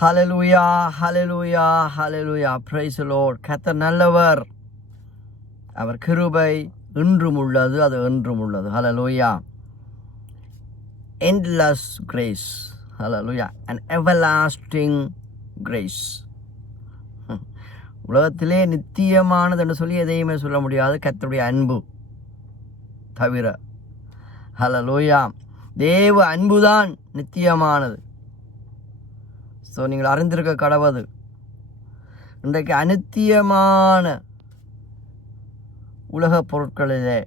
Hallelujah, hallelujah, hallelujah. Praise the Lord. கர்த்தர் நல்லவர். அவர் கிருபை இன்றும் உள்ளது, அது என்றும் உள்ளது. ஹல்லேலூயா. Endless grace. Hallelujah. An everlasting grace. உலகத்திலே நித்தியமானது என்று சொல்லி எதையுமே சொல்ல முடியாது கர்த்தருடைய அன்பு தவிர. ஹல்லேலூயா. தேவ அன்புதான் நித்தியமானது. ஸோ நீங்கள் அறிந்திருக்க கடவுது இன்றைக்கு அநித்தியமான உலகப் பொருட்களிலே,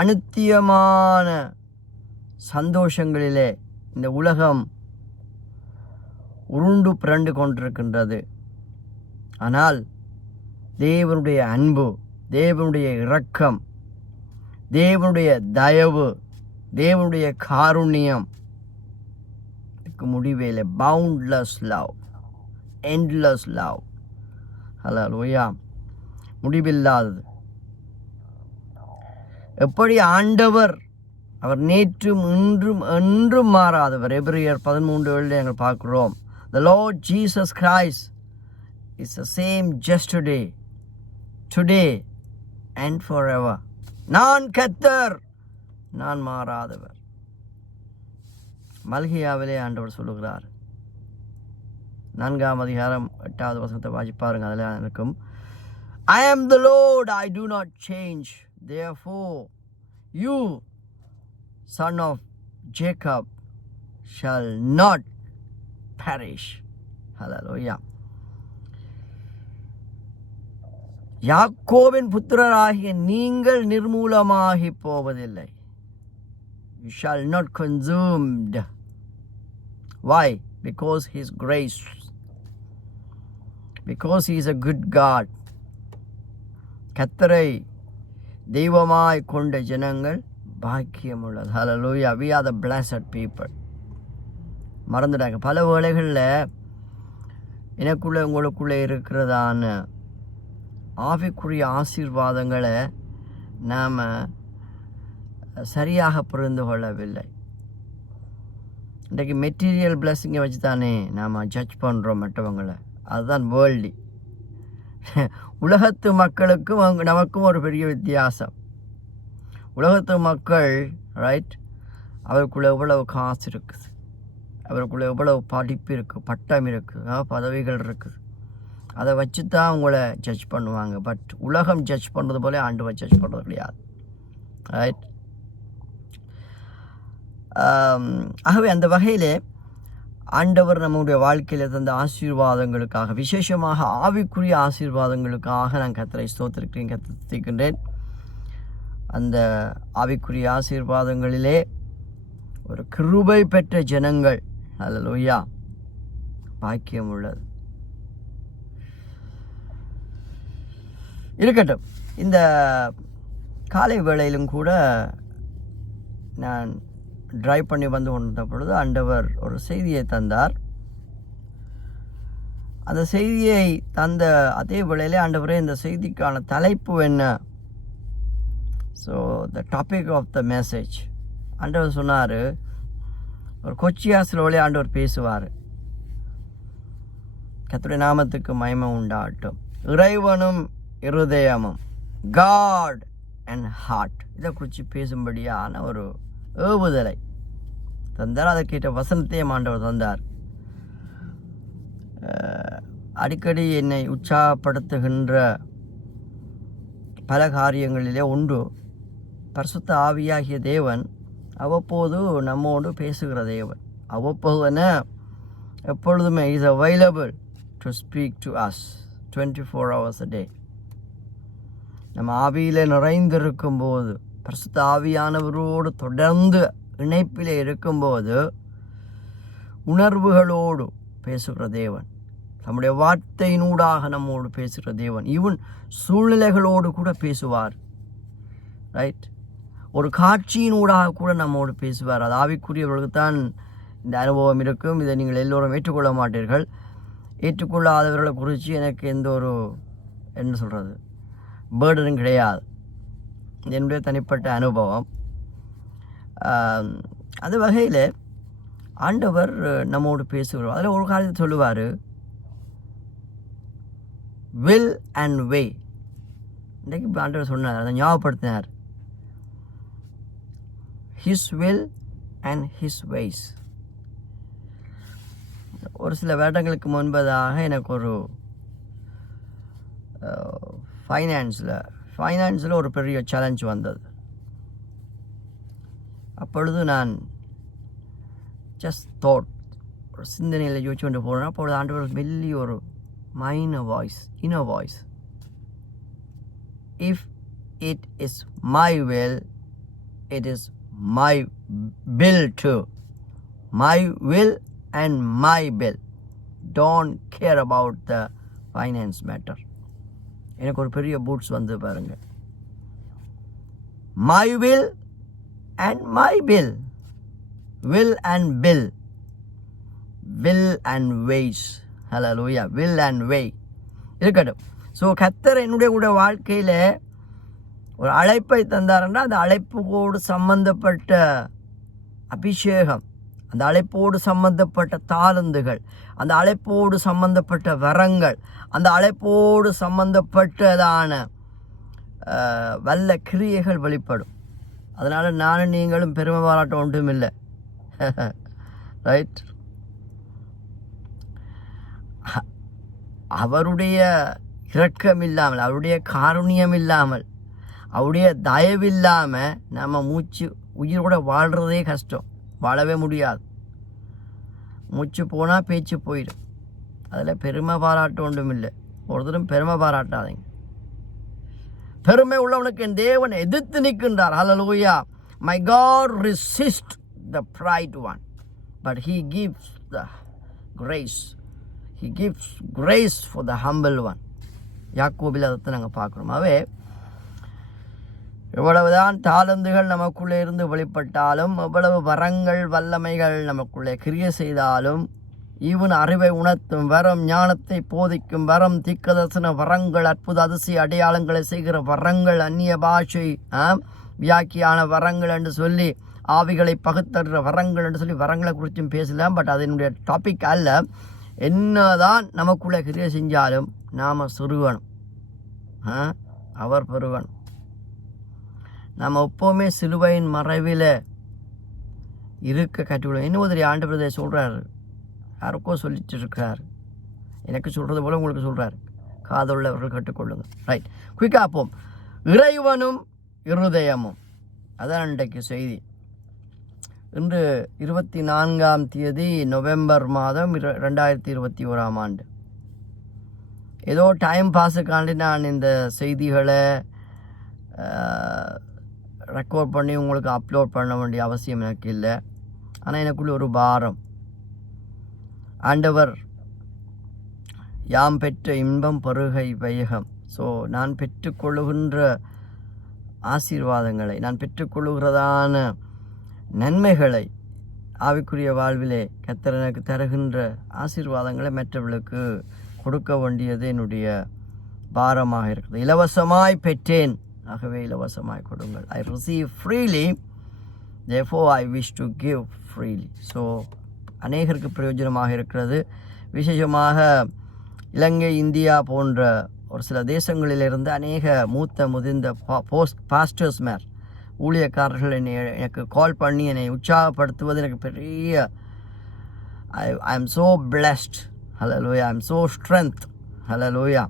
அநித்தியமான சந்தோஷங்களிலே இந்த உலகம் உருண்டு பிறண்டு கொண்டிருக்கின்றது. ஆனால் தேவனுடைய அன்பு, தேவனுடைய இரக்கம், தேவனுடைய தயவு, தேவனுடைய காருண்யம் முடிவே இல்லை. Boundless love, endless love. Hallelujah. முடிவில்லாதது. எப்படி ஆண்டவர் அவர் நேற்றும் இன்றும் என்றும் மாறாதவர். எபிரேயர் 13:7 நாங்கள் பார்க்கிறோம். The Lord Jesus Christ is the same yesterday, today and forever. நான் கர்த்தர், நான் மாறாதவர். மல்கியாவிலே ஆண்டவர் சொல்லுகிறார். 4ஆம் அதிகாரம் 8வது வசனத்தை வாசிப்பாருங்க. அதில் இருக்கும், I am the Lord, I do not change. Therefore you, son of Jacob, shall not perish. Hallelujah. யாக்கோபின் புத்திரராகிய நீங்கள் நிர்மூலமாகி போவதில்லை. You shall not consumed. Why? Because his grace. Because he is a good God. கர்த்தரை தெய்வமாய் கொண்ட ஜனங்கள் பாக்கியம் உள்ளது. ஹல்லேலூயா. We are the blessed people. மறந்துட்டாங்க. பல வேளைகளில் எனக்குள்ளே உங்களுக்குள்ளே இருக்கிறதான ஆவிக்குரிய ஆசீர்வாதங்களை நாம் சரியாக புரிந்து கொள்ளவில்லை. இன்றைக்கு மெட்டீரியல் பிளெஸிங்கை வச்சு தானே நாம் ஜட்ஜ் பண்ணுறோம் மற்றவங்களை. அதுதான் வேர்ல்டி. உலகத்து மக்களுக்கும் நமக்கும் ஒரு பெரிய வித்தியாசம். உலகத்து மக்கள் ரைட், அவருக்குள்ளே எவ்வளவு காசு இருக்குது, அவருக்குள்ளே எவ்வளவு படிப்பு இருக்குது, பட்டம் இருக்குது, பதவிகள் இருக்குது, அதை வச்சு தான் உங்களை ஜட்ஜ் பண்ணுவாங்க. பட் உலகம் ஜட்ஜ் பண்ணுறது போல ஆண்டவர் ஜட்ஜ் பண்ணுறது கிடையாது. ரைட். ஆகவே அந்த வகையில் ஆண்டவர் நம்முடைய வாழ்க்கையில் தந்த ஆசீர்வாதங்களுக்காக, விசேஷமாக ஆவிக்குரிய ஆசீர்வாதங்களுக்காக நான் கர்த்தரை ஸ்தோத்திரிக்கிறேன், கர்த்தரிக்கின்றேன். அந்த ஆவிக்குரிய ஆசீர்வாதங்களிலே ஒரு கிருபை பெற்ற ஜனங்கள், ஹல்லேலூயா, பாக்கியம் உள்ளது. இருக்கட்டும். இந்த காலை வேளையிலும் கூட நான் டிரைவ் பண்ணி வந்து கொண்டிருந்த பொழுது ஆண்டவர் ஒரு செய்தியை தந்தார். அந்த செய்தியை தந்த அதே வேளையிலே ஆண்டவரே இந்த செய்திக்கான தலைப்பு என்ன, so the topic of the message, ஆண்டவர் சொன்னார், ஒரு கொச்சியாசிலோலே ஆண்டவர் பேசுவார். கர்த்தருடைய நாமத்துக்கு மகிமை உண்டாகட்டும். இறைவனும் இருதயமும், காட் அண்ட் ஹார்ட், இதை குறித்து பேசும்படியான ஒரு ஏவுதலை தந்தார். அதை கேட்ட வசனத்தையும் ஆண்டவர் தந்தார். அடிக்கடி என்னை உற்சாகப்படுத்துகின்ற பல காரியங்களிலே ஒன்று, பரிசுத்த ஆவியாகிய தேவன் அவ்வப்போது நம்மோடு பேசுகிற தேவன். அவ்வப்போதுன எப்பொழுதுமே is available to speak to us 24 hours a day. நம்ம ஆவியில் நிறைந்திருக்கும் போது, பரிசுத்த ஆவியானவரோடு தொடர்ந்து இணைப்பில் இருக்கும்போது உணர்வுகளோடு பேசுகிற தேவன், நம்முடைய வார்த்தையினூடாக நம்மோடு பேசுகிற தேவன், ஈவன் சூழ்நிலைகளோடு கூட பேசுவார். ரைட். ஒரு காட்சியினூடாக கூட நம்மோடு பேசுவார். அது ஆவிக்குரியவர்களுக்கு தான் இந்த அனுபவம் இருக்கும். இதை நீங்கள் எல்லோரும் ஏற்றுக்கொள்ள மாட்டீர்கள். ஏற்றுக்கொள்ளாதவர்களை குறித்து எனக்கு எந்த ஒரு என்ன சொல்கிறது பேர்டனும் கிடையாது. என்னுடைய தனிப்பட்ட அனுபவம். அந்த வகையில் ஆண்டவர் நம்மோடு பேசுவார். அதில் ஒரு காரியத்தை சொல்லுவார், வில் அண்ட் வே. இன்றைக்கு ஆண்டவர் சொன்னார், அதை ஞாபகப்படுத்தினார், his will and his ways. ஒரு சில வருடங்களுக்கு முன்பதாக எனக்கு ஒரு ஃபைனான்ஸில் ஒரு பெரிய சேலஞ்ச் வந்தது. அப்பொழுது நான் ஜஸ்ட் தாட், ஒரு சிந்தனையில் யோசிச்சு கொண்டு போகிறேன். அப்பொழுது ஆண்டவர் வெளி ஒரு minor voice, inner voice, if it is my will, it is my bill to. My will and my bill. Don't care about the finance matter. எனக்கு ஒரு பெரிய பூட்ஸ் வந்து பாருங்க. My will and my bill. Will and bill. Will and ways. Hallelujah. Will and way. இருக்கட்டும். So கர்த்தர் என்னுடைய கூட வாழ்க்கையில் ஒரு அழைப்பை தந்தாருன்னா அந்த அழைப்போடு சம்பந்தப்பட்ட அபிஷேகம், அந்த அழைப்போடு சம்பந்தப்பட்ட தாளந்துகள், அந்த அழைப்போடு சம்பந்தப்பட்ட வரங்கள், அந்த அழைப்போடு சம்பந்தப்பட்டதான வல்ல கிரியைகள் வெளிப்படும். அதனால் நானும் நீங்களும் பெருமை பாராட்ட ஒன்றும் இல்லை. ரைட்? அவருடைய இரக்கம் இல்லாமல், அவருடைய காருண்யம் இல்லாமல், அவருடைய தயவில்லாமல் நம்ம உயிரோட வாழ்கிறதே கஷ்டம், வாழவே முடியாது. மூச்சு போனால் பேச்சு போயிடும். அதில் பெருமை பாராட்ட ஒன்றும் இல்லை. ஒருத்தரும் பெருமை பாராட்டாதீங்க. பெருமை உள்ளவனுக்கு என் தேவன் எதிர்த்து நிற்கின்றார். ஹல்லேலூயா. My God resists the pride one, but he gives the grace. He gives grace for the humble one. யாக்கோபில் அதை நாங்கள் பார்க்குறோம். அவே எவ்வளவுதான் தாளந்துகள் நமக்குள்ளே இருந்து வெளிப்பட்டாலும், எவ்வளவு வரங்கள் வல்லமைகள் நமக்குள்ளே கிரியை செய்தாலும், ஈவன் அறிவை உணர்த்தும் வரம், ஞானத்தை போதிக்கும் வரம், தீர்க்கதரிசன வரங்கள், அற்புத அதிசய அடையாளங்களை செய்கிற வரங்கள், அந்நிய பாஷை வியாக்கியான வரங்கள் என்று சொல்லி, ஆவிகளை பகுத்தற வரங்கள் என்று சொல்லி வரங்களை குறித்தும் பேசலாம். பட் அதனுடைய டாபிக் அல்ல. என்னதான் நமக்குள்ளே கிரியை செஞ்சாலும் நாம் சுருகணும், அவர் பெருகணும். நம்ம எப்போவுமே சிலுவையின் மறைவில் இருக்க கற்றுக்கொள்ளும். இன்னும் ஒரு ஆண்டவர் சொல்கிறாரு, யாருக்கோ சொல்லிட்டு இருக்கிறார், எனக்கு சொல்கிறது போல உங்களுக்கு சொல்கிறார், காதுள்ளவர்கள் கற்றுக்கொள்ளுங்க. ரைட், குயிக்காக போம். இறைவனும் இருதயமும், அதான் இன்றைக்கு செய்தி. இன்று 24 நவம்பர் மாதம் 2021. ஏதோ டைம் பாஸுக்காண்டி நான் இந்த செய்திகளை ரெக்கார்ட் பண்ணி உங்களுக்கு அப்லோட் பண்ண வேண்டிய அவசியம் எனக்கு இல்லை. ஆனால் எனக்குள்ள ஒரு பாரம், ஆண்டவர் யாம் பெற்ற இன்பம் பருகை வையகம். ஸோ நான் பெற்றுக்கொள்ளுகின்ற ஆசீர்வாதங்களை, நான் பெற்றுக்கொள்ளுகிறதான நன்மைகளை, ஆவிக்குரிய வாழ்விலே கர்த்தர் எனக்கு தருகின்ற ஆசீர்வாதங்களை மற்றவர்களுக்கு கொடுக்க வேண்டியது என்னுடைய பாரமாக இருக்குது. இலவசமாய் பெற்றேன், ஆகவே இலவசமாய் கொடுங்கள். I receive freely, therefore I wish to give freely. So அநேகருக்கு பிரயோஜனமாக இருக்கிறது. விசேஷமாக இலங்கை, இந்தியா போன்ற ஒரு சில தேசங்களிலிருந்து அநேக மூத்த முதிர்ந்த பாஸ்டர்ஸ்மார், ஊழியக்காரர்கள் எனக்கு கால் பண்ணி என்னை உற்சாகப்படுத்துவது எனக்கு பெரிய I am so blessed. Hallelujah. I am so strength. Hallelujah.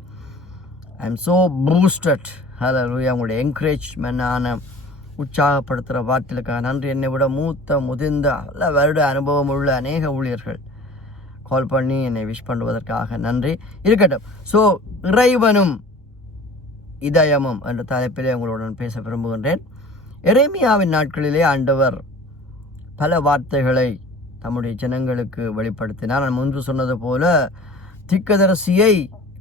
I am so boosted. Hallelujah. உங்களுடைய என்கரேஜ்மெண்டான உற்சாகப்படுத்துகிற வார்த்தைகளுக்காக நன்றி. என்னை விட மூத்த முதிர்ந்த நல்ல வருட அனுபவம் உள்ள அநேக ஊழியர்கள் கால் பண்ணி என்னை விஷ் பண்ணுவதற்காக நன்றி. இருக்கட்டும். ஸோ இறைவனும் இதயமும் என்ற தலைப்பிலே உங்களுடன் பேச விரும்புகின்றேன். எரேமியாவின் நாட்களிலே ஆண்டவர் பல வார்த்தைகளை தம்முடைய ஜனங்களுக்கு வெளிப்படுத்தினார். நான் முன்பு சொன்னது போல தீர்க்கதரிசியை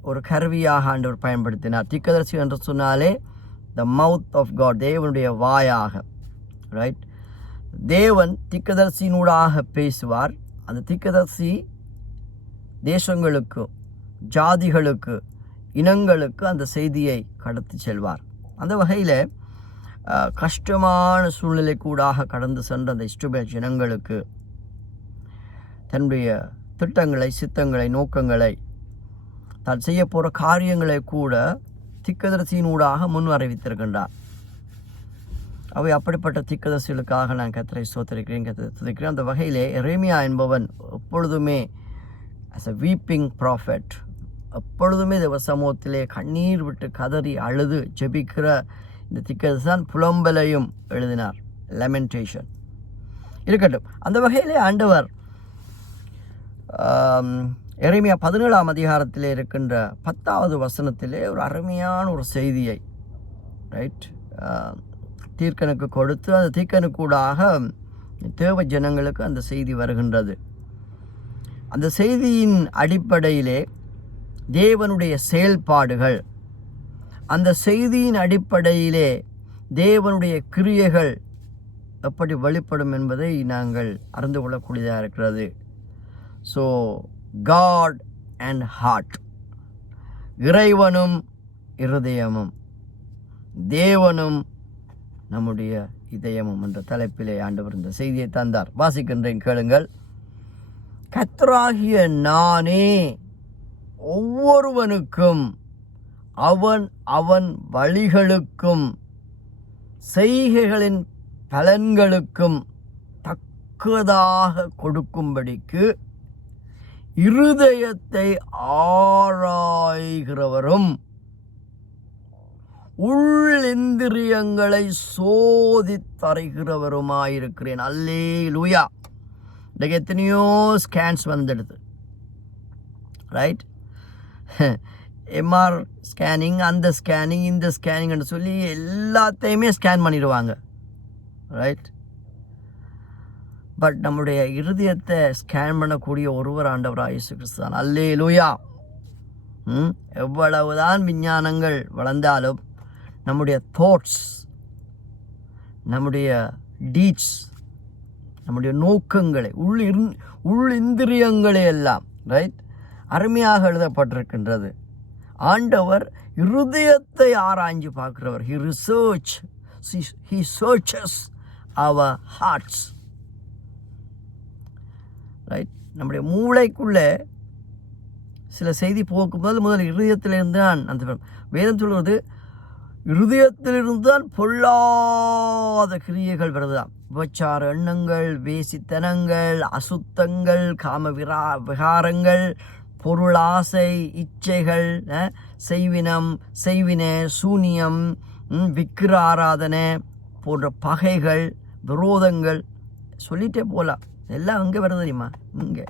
ஒரு கருவியாக ஆண்டவர் பயன்படுத்தினார். தீர்க்கதரிசி என்று சொன்னாலே த மவுத் ஆஃப் காட், தேவனுடைய வாயாக. ரைட், தேவன் தீர்க்கதரிசியினூடாக பேசுவார். அந்த தீர்க்கதரிசி தேசங்களுக்கு, ஜாதிகளுக்கு, இனங்களுக்கு அந்த செய்தியை கடத்தி செல்வார். அந்த வகையில் கஷ்டமான சூழ்நிலை கூடாக கடந்து சென்ற அந்த இஸ்ரவேல் ஜனங்களுக்கு தன்னுடைய திட்டங்களை, சித்தங்களை, நோக்கங்களை, தான் செய்ய போகிற காரியங்களை கூட தீர்க்கதரிசியினூடாக முன் அறிவித்திருக்கின்றார். அவை அப்படிப்பட்ட தீர்க்கதரிசிகளுக்காக நான் கர்த்தரை ஸ்தோத்திரிக்கிறேன், கர்த்தரை துதிக்கிறேன். அந்த வகையிலே எரேமியா என்பவன் எப்பொழுதுமே as a weeping prophet, எப்பொழுதுமே தேவ சமூகத்திலே கண்ணீர் விட்டு கதறி அழுது ஜெபிக்கிற இந்த தீர்க்கதரிசி தான் புலம்பலையும் எழுதினார், லெமெண்டேஷன். இருக்கட்டும். அந்த வகையிலே ஆண்டவர் எரேமியா 17ஆம் அதிகாரத்திலே இருக்கின்ற 10வது வசனத்திலே ஒரு அருமையான ஒரு செய்தியை ரைட் தீர்க்கனுக்கு கொடுத்து, அந்த தீர்க்கனுக்கூடாக தேவ ஜனங்களுக்கு அந்த செய்தி வருகின்றது. அந்த செய்தியின் அடிப்படையிலே தேவனுடைய செயல்பாடுகள், அந்த செய்தியின் அடிப்படையிலே தேவனுடைய கிரியைகள் எப்படி வெளிப்படும் என்பதை நாங்கள் அறிந்து கொள்ளக்கூடியதாக இருக்கிறது. ஸோ காட் அண்ட் ஹார்ட், இறைவனும் இருதயமும், தேவனும் நம்முடைய இதயமும் என்ற தலைப்பிலே ஆண்டவர் இந்த செய்தியை தந்தார். வாசிக்கின்றேன், கேளுங்கள். கர்த்தராகிய நானே ஒவ்வொருவனுக்கும் அவன் அவன் வழிகளுக்கும் செய்கைகளின் பலன்களுக்கும் தக்கதாக கொடுக்கும்படிக்கு இருதயத்தை ஆராய்கிறவரும் உள்ளிந்திரியங்களை சோதித்தறைகிறவருமாயிருக்கிறேன். அல்லேலூயா. இன்றைக்கு எத்தனையோ ஸ்கேன்ஸ் வந்துடுது, ரைட்? எம்ஆர் ஸ்கேனிங், அந்த ஸ்கேனிங், இந்த ஸ்கேனிங்னு சொல்லி எல்லாத்தையுமே ஸ்கேன் பண்ணிடுவாங்க, ரைட்? பட் நம்முடைய இருதயத்தை ஸ்கேன் பண்ணக்கூடிய ஒருவர் ஆண்டவராக இயேசு கிறிஸ்து தான். அல்லேலூயா. எவ்வளவுதான் விஞ்ஞானங்கள் வளர்ந்தாலும் நம்முடைய தாட்ஸ், நம்முடைய டீட்ஸ், நம்முடைய நோக்கங்களை, உள்ளிந்திரியங்களை எல்லாம் ரைட் அருமையாக எழுதப்பட்டிருக்கின்றது. ஆண்டவர் இருதயத்தை ஆராய்ஞ்சு பார்க்கிறவர். He searches our hearts. Right? நம்முடைய மூளைக்குள்ளே சில செய்தி போக்கும்போது முதல் இருதயத்திலிருந்து தான் அந்த வேதம் சொல்வது, இருதயத்திலிருந்து தான் பொல்லாத கிரியைகள் வருதான். விபச்சார எண்ணங்கள், வேசித்தனங்கள், அசுத்தங்கள், காம விகாரங்கள், பொருளாசை, இச்சைகள், செய்வினம், செய்வினை, சூனியம், விக்கிர ஆராதனை போன்ற பகைகள், விரோதங்கள், சொல்லிட்டே போகலாம். எல்லாம் அங்கே வருது தெரியுமா? இங்கே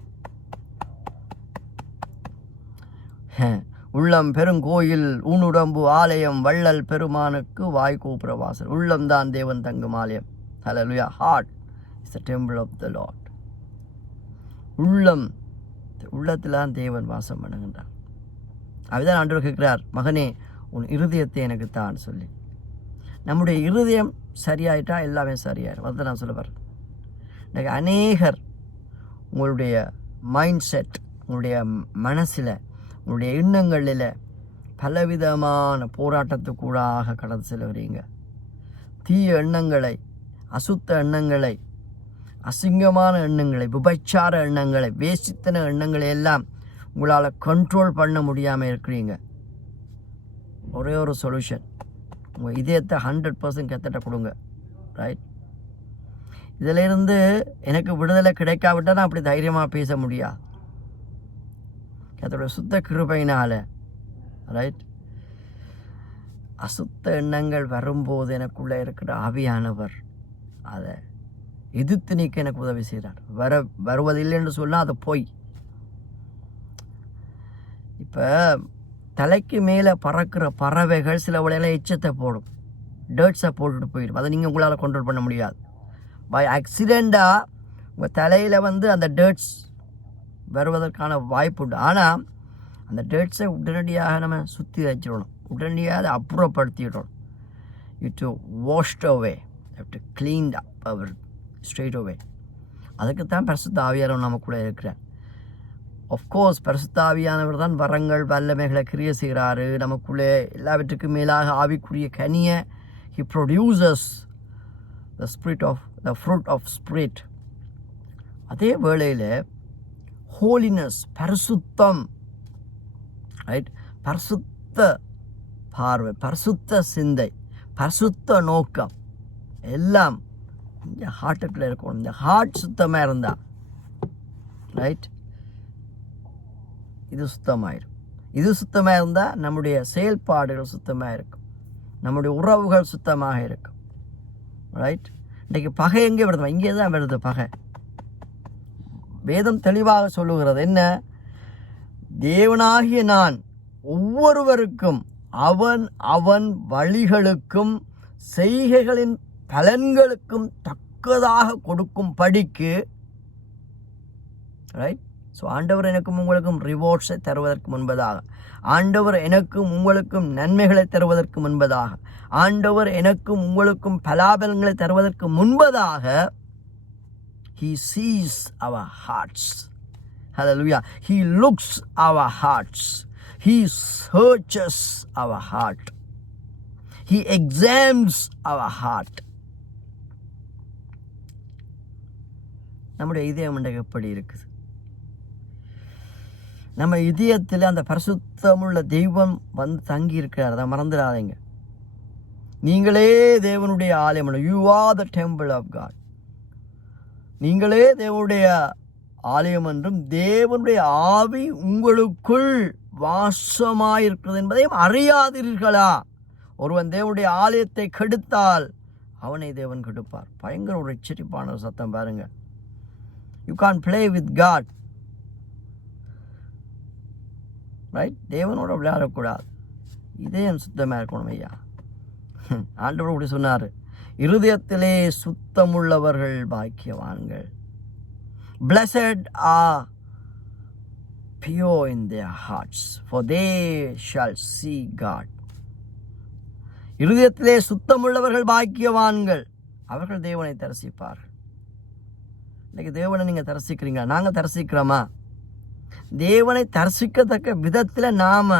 உள்ளம் பெருங்கோயில், ஊனுடம்பு ஆலயம், வள்ளல் பெருமானுக்கு வாய்கூப்புற வாசல். உள்ளம்தான் தேவன் தங்கும் ஆலயம். ஹல்லேலூயா. Heart is the temple of the Lord. உள்ளத்தில் தான் தேவன் வாசம் பண்ணுகின்றார். அதுதான் ஆண்டவர் கேட்கிறார், மகனே உன் இருதயத்தை எனக்கு தான் சொல்லி. நம்முடைய இருதயம் சரியாயிட்டா எல்லாமே சரியாயிடும். அதை நான் சொல்ல வரேன். இன்றைக்கு அநேகர் உங்களுடைய மைண்ட் செட், உங்களுடைய மனசில், உங்களுடைய எண்ணங்களில் பலவிதமான போராட்டத்துக்கூடாக கடந்து செல்கிறீங்க. தீய எண்ணங்களை, அசுத்த எண்ணங்களை, அசிங்கமான எண்ணங்களை, விபச்சார எண்ணங்களை, வேசித்தன எண்ணங்களை எல்லாம் உங்களால் கண்ட்ரோல் பண்ண முடியாமல் இருக்கிறீங்க. ஒரே ஒரு சொல்யூஷன், உங்கள் இதயத்தை 100% கத்தட்ட கொடுங்க, ரைட்? இதிலிருந்து எனக்கு விடுதலை கிடைக்காவிட்டால் நான் அப்படி தைரியமாக பேச முடியாது. கர்த்தருடைய சுத்த கிருபையினால், ரைட்? அசுத்த எண்ணங்கள் வரும்போது எனக்குள்ளே இருக்கிற ஆவியானவர் அதை எதிர்த்து நீக்க எனக்கு உதவி செய்கிறார். வருவதில்லை என்று சொன்னால் அது பொய். இப்போ தலைக்கு மேலே பறக்கிற பறவைகள் சில வேளையில் எச்சத்தை போடும், டர்ட்ஸை போட்டுட்டு போயிடும். அதை நீங்கள் உங்களால் கண்ட்ரோல் பண்ண முடியாது. பை ஆக்சிடெண்ட்டாக உங்கள் தலையில் அந்த டர்ட்ஸ் வருவதற்கான வாய்ப்பு உண்டு. ஆனால் அந்த டர்ட்ஸை உடனடியாக நம்ம சுற்றி வச்சிடணும், உடனடியாக அதை அப்புறப்படுத்திடணும். You to washed away, you to clean up our straight away. அதுக்கு தான் பரிசுத்த ஆவியானவர் நமக்குள்ளே இருக்கிறார். ஆஃப்கோர்ஸ் பரிசுத்த ஆவியானவர் தான் வரங்கள், வல்லமைகளை கிரியை செய்கிறாரு நமக்குள்ளே. எல்லாவற்றுக்கும் மேலாக ஆவிக்குரிய கனியை he produces the fruit of spirit. அதே வேளையில் ஹோலினஸ், பரிசுத்தம், ரைட், பரிசுத்த பார்வை, பரிசுத்த சிந்தை, பரிசுத்த நோக்கம் எல்லாம் இந்த ஹார்ட்டுக்குள்ளே இருக்கணும். இந்த ஹார்ட் சுத்தமாக இருந்தால், ரைட், இது சுத்தமாயிடும். இது சுத்தமாக இருந்தால் நம்முடைய செயல்பாடுகள் சுத்தமாக இருக்கும், நம்முடைய உறவுகள் சுத்தமாக இருக்கும், ரைட். இன்றைக்கு பகை எங்கே வருது? இங்கே தான் வருது பகை. வேதம் தெளிவாக சொல்லுகிறது என்ன? தேவனாகிய நான் ஒவ்வொருவருக்கும் அவன் அவன் வழிகளுக்கும் செய்கைகளின் பலன்களுக்கும் தக்கதாக கொடுக்கும் படிக்கு, ரைட். ஸோ ஆண்டவர் எனக்கும் உங்களுக்கும் ரிவார்ட்ஸை தருவதற்கு முன்பதாக, ஆண்டவர் எனக்கும் உங்களுக்கும் நன்மைகளை தருவதற்கு முன்பதாக, ஆண்டவர் எனக்கும் உங்களுக்கும் பலாபலங்களை தருவதற்கு முன்பதாக, He sees our hearts. Hallelujah. He looks our hearts. He searches our heart. He examines our heart. நம்முடைய இதயம் இன்றைக்கு எப்படி இருக்குது? நம்ம இதயத்தில் அந்த பரிசுத்தமுள்ள தெய்வம் வந்து தங்கி இருக்கிறார். அதை மறந்துடாதீங்க. நீங்களே தேவனுடைய ஆலயம். You are the temple of God. நீங்களே தேவனுடைய ஆலயம் என்றும் தேவனுடைய ஆவி உங்களுக்குள் வாசமாயிருக்கிறது என்பதையும் அறியாதீர்களா? ஒருவன் தேவனுடைய ஆலயத்தை கெடுத்தால் அவனை தேவன் கெடுப்பார். பயங்கர ஒரு எச்சரிப்பான சத்தம் பாருங்க. You can't play with God, right. தேவனோட விளையாடக்கூடாது. இதயம் சுத்தமாக இருக்கணும் ஐயா. ஆண்டவர் அப்படி சொன்னார், இருதயத்திலே சுத்தமுள்ளவர்கள் பாக்கியவான்கள். Blessed are pure in their hearts, for they shall see God. இருதயத்திலே சுத்தமுள்ளவர்கள் பாக்கியவான்கள், அவர்கள் தேவனை தரிசிப்பார்கள். இன்னைக்கு தேவனை நீங்கள் தரிசிக்கிறீங்களா? நாங்கள் தரிசிக்கிறோமா? தேவனை தரிசிக்கத்தக்க விதத்தில் நாம்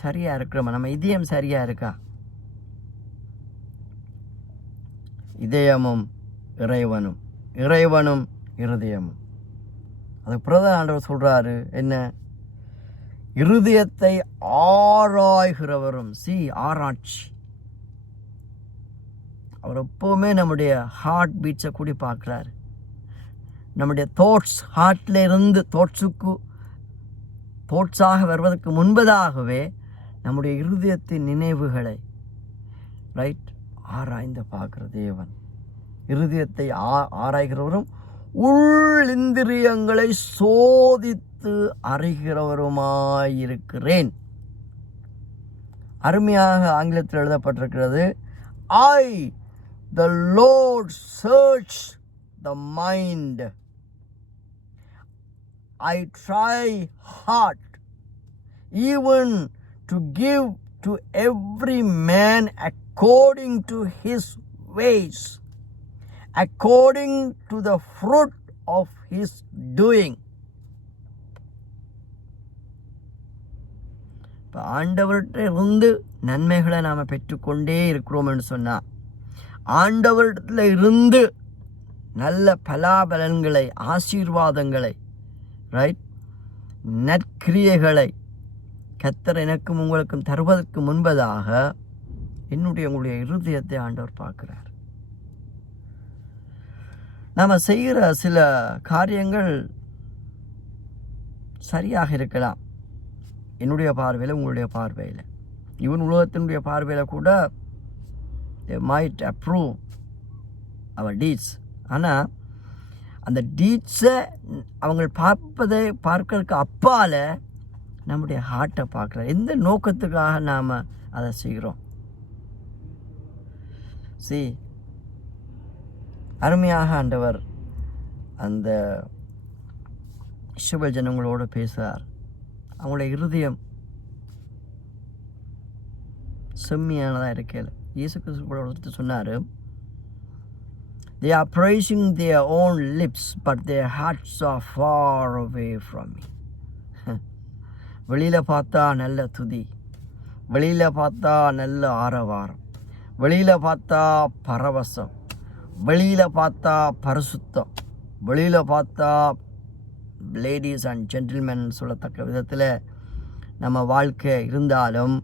சரியாக இருக்கிறோமா? நம்ம இதயம் சரியாக இருக்கா? இதயமும் இறைவனும், இறைவனும் இருதயமும். அதுக்கு பிரதான ஆண்டவர் சொல்கிறாரு என்ன? இருதயத்தை ஆராய்கிறவரும். ஆராய்ச்சி. அவர் எப்போவுமே நம்முடைய ஹார்ட் பீட்ஸை கூடி பார்க்குறாரு. நம்முடைய தாட்ஸ் ஹார்ட்டில் இருந்து தாட்ஸாக வருவதற்கு முன்பதாகவே நம்முடைய இருதயத்தின் நினைவுகளை, ரைட், ஆராய்ந்து பார்க்குற தேவன். இருதயத்தை ஆராய்கிறவரும் உள்ளிந்திரியங்களை சோதித்து அறிகிறவருமாயிருக்கிறேன். அருமையாக ஆங்கிலத்தில் எழுதப்பட்டிருக்கிறது, I the Lord search the mind. I try hard even to give to every man according to his ways, according to the fruit of his doing. இப்போ ஆண்டவர்கிட்ட இருந்து நன்மைகளை நாம் பெற்றுக்கொண்டே இருக்கிறோம் என்று சொன்னால், ஆண்டவரிடத்தில் இருந்து நல்ல பலாபலன்களை, ஆசீர்வாதங்களை, ரைட், நற்கிரியைகளை கர்த்தர் எனக்கும் உங்களுக்கும் தருவதற்கு முன்பதாக உங்களுடைய இருதயத்தை ஆண்டவர் பார்க்கிறார். நாம் செய்கிற சில காரியங்கள் சரியாக இருக்கலாம், என்னுடைய பார்வையில், உங்களுடைய பார்வையில், ஈவன் உலகத்தினுடைய பார்வையில் கூட they might approve our deeds. ஆனால் அந்த டீட்ஸை அவங்க பார்க்கறதுக்கு அப்பால் நம்முடைய ஹார்ட்டை பார்க்குற எந்த நோக்கத்துக்காக நாம் அதை செய்கிறோம். அருமையாக ஆண்டவர் அந்த இஸ்ரவேல் ஜனங்களோடு பேசுகிறார். அவங்களுடைய இருதயம் செம்மையானதாக இருக்கையில் இயேசு கிறிஸ்து கூட ஒருத்தர் சொன்னார், they are praising their own lips but their hearts are far away from me. வெளியில் பார்த்தா நல்ல துதி, வெளியில் பார்த்தா நல்ல ஆரவாரம், வெளியில் பார்த்தா பரவசம், வெளியில் பார்த்தா பரிசுத்தம், வெளியில் பார்த்தா லேடிஸ் அண்ட் ஜென்டில்மேன் சொல்லத்தக்க விதத்தில் நம்ம வாழ்க்கை இருந்தாலும்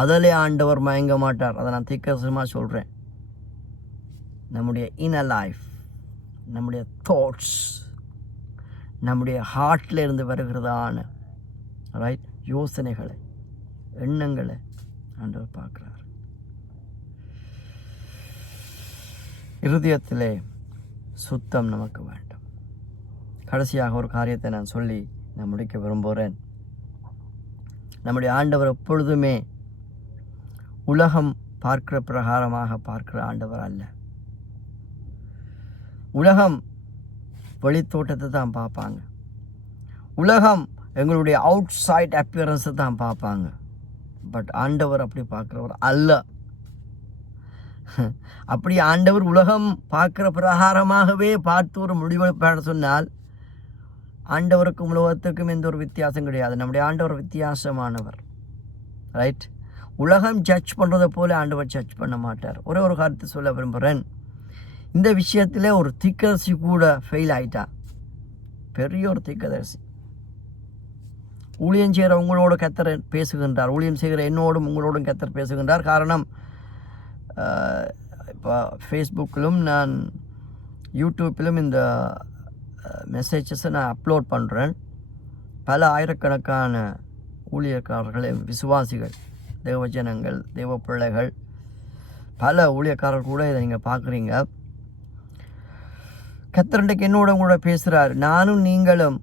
அதிலே ஆண்டவர் மயங்க மாட்டார். அதை நான் தீர்க்கதரிசனமாக சொல்கிறேன். நம்முடைய இன்னர் லைஃப், நம்முடைய தாட்ஸ், நம்முடைய ஹார்ட்டில் இருந்து வருகிறதான ரைட் யோசனைகளை, எண்ணங்களை ஆண்டவர் பார்க்குறார். இருதயத்திலே சுத்தம் நமக்கு வேண்டும். கடைசியாக ஒரு காரியத்தை நான் சொல்லி நான் முடிக்க விரும்புகிறேன். நம்முடைய ஆண்டவர் எப்பொழுதுமே உலகம் பார்க்கிற பிரகாரமாக பார்க்கிற ஆண்டவர் அல்ல. உலகம் வெளித்தோட்டத்தை தான் பார்ப்பாங்க. உலகம் எங்களுடைய அவுட் சைட் அப்பியரன்ஸை தான் பார்ப்பாங்க. பட் ஆண்டவர் அப்படி பார்க்குறவர் அல்ல. அப்படி ஆண்டவர் உலகம் பார்க்குற பிரகாரமாகவே பார்த்து ஒரு முடிவெடுப்பான்னு சொன்னால் ஆண்டவருக்கும் உலகத்துக்கும் எந்த ஒரு வித்தியாசம் கிடையாது. நம்முடைய ஆண்டவர் வித்தியாசமானவர். ரைட்? உலகம் ஜட்ஜ் பண்ணுறதை போல ஆண்டவர் ஜட்ஜ் பண்ண மாட்டார். ஒரே ஒரு கருத்து சொல்ல விரும்புகிறேன். இந்த விஷயத்தில் ஒரு தீர்க்கதரிசி கூட ஃபெயில் ஆகிட்டா. பெரிய ஒரு தீர்க்கதரிசி. ஊழியம் செய்கிற உங்களோட கத்தர் பேசுகின்றார். ஊழியம் செய்கிற என்னோடும் உங்களோடும் கத்தர் பேசுகின்றார். காரணம், இப்போ ஃபேஸ்புக்கிலும் நான் யூடியூப்பிலும் இந்த மெசேஜஸை நான் அப்லோட் பண்ணுறேன். பல ஆயிரக்கணக்கான ஊழியக்காரர்கள், விசுவாசிகள், தேவஜனங்கள், தேவ பிள்ளைகள், பல ஊழியக்காரர்கள் கூட இதை நீங்கள் பார்க்குறீங்க. கத்தரண்டைக்கு என்னோட கூட பேசுகிறார். நானும் நீங்களும்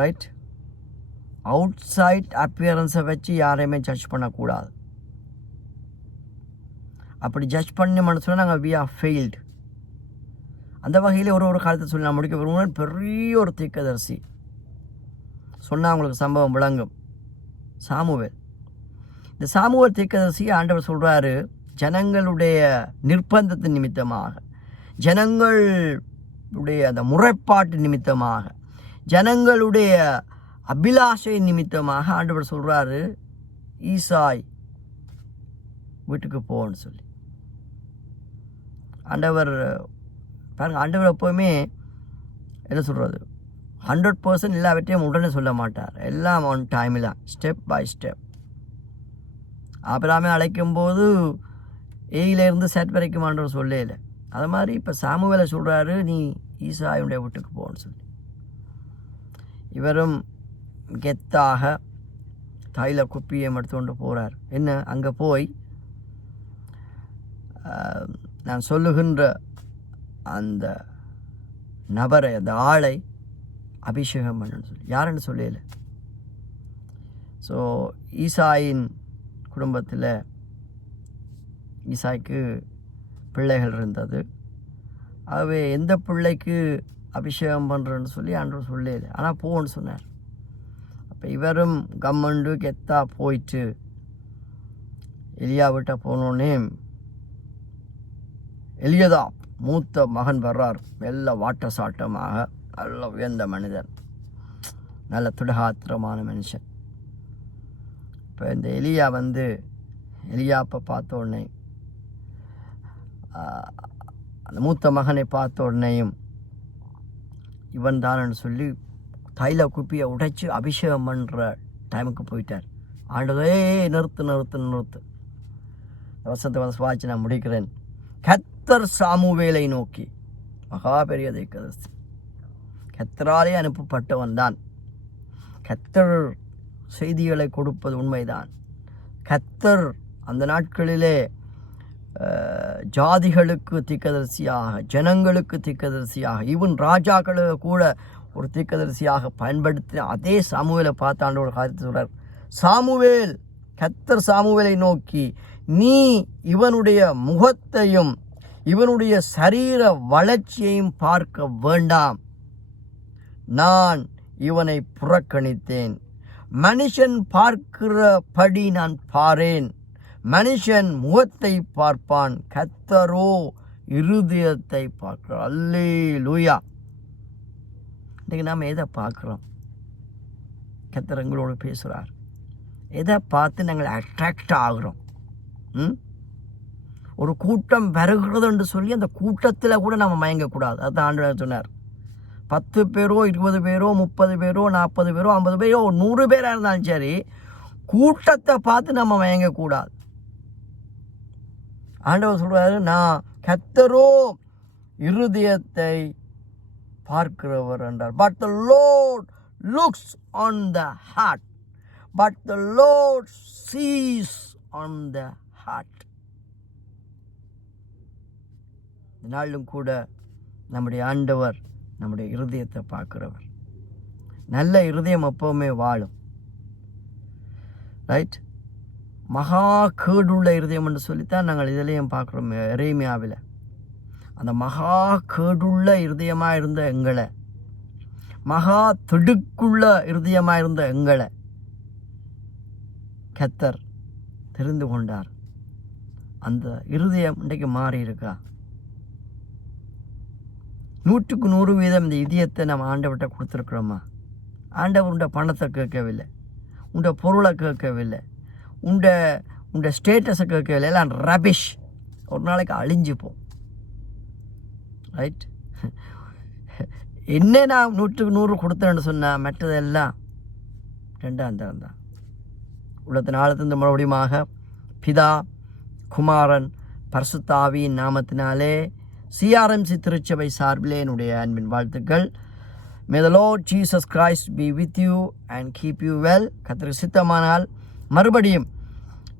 ரைட் அவுட் சைட் அப்பியரன்ஸை வச்சு யாரையுமே ஜட்ஜ் பண்ணக்கூடாது. அப்படி ஜட்ஜ் பண்ணி சொன்னால் நாங்கள் வி ஆர் ஃபெயில்டு. அந்த வகையில் ஒரு காலத்தை சொல்லி நான் முடிக்க விரும்புகிறேன். பெரிய ஒரு தீர்க்கதரிசி சொன்னால் அவங்களுக்கு சம்பவம் விளங்கும். சாமுவேல். இந்த சாமுவேல் தீர்க்கதரிசி ஆண்டவர் சொல்கிறாரு, ஜனங்களுடைய நிர்பந்தத்தின் நிமித்தமாக, ஜனங்களுடைய அந்த முறைப்பாட்டு நிமித்தமாக, ஜனங்களுடைய அபிலாஷை நிமித்தமாக ஆண்டவர் சொல்கிறாரு, ஈசாய் வீட்டுக்கு போன்னு சொல்லி. ஆண்டவர் பாருங்க, ஆண்டவர் எப்போவுமே என்ன சொல்கிறது, 100% எல்லாவற்றையும் உடனே சொல்ல மாட்டார். எல்லாம் ஆன் டைமில், ஸ்டெப் பை ஸ்டெப். ஆபிரகாமை அழைக்கும்போது ஏயிலேருந்து செட் வரைக்கும் ஆண்டவர் சொல்லல. அது மாதிரி இப்போ சாமுவேலை சொல்கிறாரு, நீ ஈசாயுடைய வீட்டுக்கு போன்னு சொல்லி. இவரும் கெத்தாக தைல குப்பியை எடுத்துக்கொண்டு போகிறார். என்ன, அங்கே போய் நான் சொல்லுகின்ற அந்த நபரை, அந்த ஆளை அபிஷேகம் பண்ணணும்னு சொல்லி. யாருன்னு சொல்லல. ஸோ ஈசாயின் குடும்பத்தில் ஈசாய்க்கு பிள்ளைகள் இருந்தது. ஆகவே எந்த பிள்ளைக்கு அபிஷேகம் பண்ணுறேன்னு சொல்லி ஆண்டவர் சொல்லல. ஆனால் போன்னு சொன்னார். அப்போ இவரும் கம்மண்டு கெத்தா போயிட்டு எலியாவிட்ட போனோடனே எலியதா மூத்த மகன் வர்றார். நல்ல வாட்ட சாட்டமாக, நல்ல உயர்ந்த மனிதன், நல்ல துடகாத்திரமான மனுஷன். இப்போ இந்த எலியாப்பை பார்த்த உடனே, அந்த மூத்த மகனை பார்த்த உடனேயும் இவன் தானன்னு சொல்லி தைல குப்பியை உடைச்சி அபிஷேகம் பண்ணுற டைமுக்கு போயிட்டார். ஆண்டவரே, நிறுத்து. வசந்த வாட்சி நான் முடிக்கிறேன். கத்தர் சாமுவேலை நோக்கி, மகா பெரிய தீர்க்கதரிசி, கத்தராலே அனுப்பப்பட்டவன் தான். கத்தர் செய்திகளை கொடுப்பது உண்மைதான். கத்தர் அந்த நாட்களிலே ஜாதிகளுக்கு தீர்க்கதரிசியாக, ஜனங்களுக்கு தீர்க்கதரிசியாக, ஈவன் ராஜாக்களுக்கு கூட ஒரு தீர்க்கதரிசியாக பயன்படுத்தின அதே சாமுவேலை பார்த்தாண்டு ஒரு காரியத்தை சொல்றார். சாமுவேல், கத்தர் சாமுவேலை நோக்கி, நீ இவனுடைய முகத்தையும் இவனுடைய சரீர வளர்ச்சியையும் பார்க்க வேண்டாம். நான் இவனை புறக்கணித்தேன். மனுஷன் பார்க்கிறபடி நான் பாரேன். மனுஷன் முகத்தை பார்ப்பான், கத்தரோ இருதயத்தை பார்க்கிறார். அல்லேலூயா. இன்றைக்கு நாம் எதை பார்க்குறோம்? கத்தர் எங்களோடு பேசுகிறார். எதை பார்த்து நாங்கள் அட்ராக்ட் ஆகிறோம்? ஒரு கூட்டம் வருகிறது என்று சொல்லி அந்த கூட்டத்தில் கூட நம்ம மயங்கக்கூடாது. அதுதான் ஆண்டவர் சொன்னார். 10 பேரோ 20 பேரோ 30 பேரோ 40 பேரோ 50 பேரோ 100 பேராக இருந்தாலும் சரி, கூட்டத்தை பார்த்து நம்ம மயங்கக்கூடாது. ஆண்டவர் சொல்றாரு, நான் கர்த்தரோ இருதயத்தை பார்க்கிறவர் என்றார். But the Lord looks on the heart. But the Lord sees on the heart. நாளும் கூட நம்முடைய ஆண்டவர் நம்முடைய இருதயத்தை பார்க்கிறவர். நல்ல இருதயம் எப்பவுமே வாழும். ரைட்? மகா கேடுள்ள இருதயம் என்று சொல்லித்தான் நாங்கள் இதிலையும் பார்க்குறோம். எரேமியாவில் அந்த மகா கேடுள்ள இருதயமாக இருந்த எங்களை, மகா திடுக்குள்ள இருதயமாக இருந்த எங்களை கர்த்தர் தெரிந்து கொண்டார். அந்த இருதயம் இன்றைக்கு மாறி இருக்கா? 100க்கு 100% இந்த இதயத்தை நம்ம ஆண்டவர்கிட்ட கொடுத்துருக்குறோமா? ஆண்டவர் உண்ட பணத்தை கேட்கவில்லை, உண்ட பொருளை கேட்கவில்லை, உண்ட ஸ்டேட்டஸை கேட்கவில்லை. எல்லாம் ரபிஷ், ஒரு நாளைக்கு அழிஞ்சுப்போம். ரைட்? என்ன நான் 100க்கு 100 கொடுத்தேன்னு சொன்னால் மற்றதெல்லாம் 2ஆம் தரம் தான். உள்ளத்தின் ஆழத்திலிருந்து மறுபடியுமாக பிதா, குமாரன், பரிசுத்த ஆவியின் நாமத்தினாலே CRMC திருச்சபை சார்பிலே என்னுடைய அன்பின் வாழ்த்துக்கள். May the Lord Jesus Christ be with you and keep you well. கர்த்தருக்கு சித்தமானால் மறுபடியும்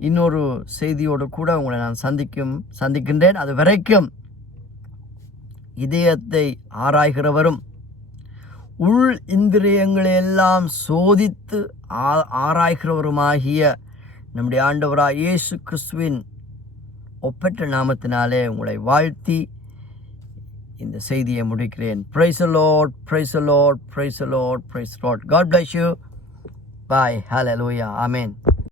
இன்னொரு செய்தியோடு கூட உங்களை நான் சந்திக்கின்றேன். அது வரைக்கும் இதயத்தை ஆராய்கிறவரும் உள் இந்திரியங்களையெல்லாம் சோதித்து ஆராய்கிறவருமாகிய நம்முடைய ஆண்டவராய் இயேசு கிறிஸ்துவின் ஒப்பற்ற நாமத்தினாலே உங்களை வாழ்த்தி இந்த செய்தியை முடிக்கிறேன். Praise the Lord, praise the Lord, praise the Lord, praise the Lord. God bless you. Bye. Hallelujah. Amen.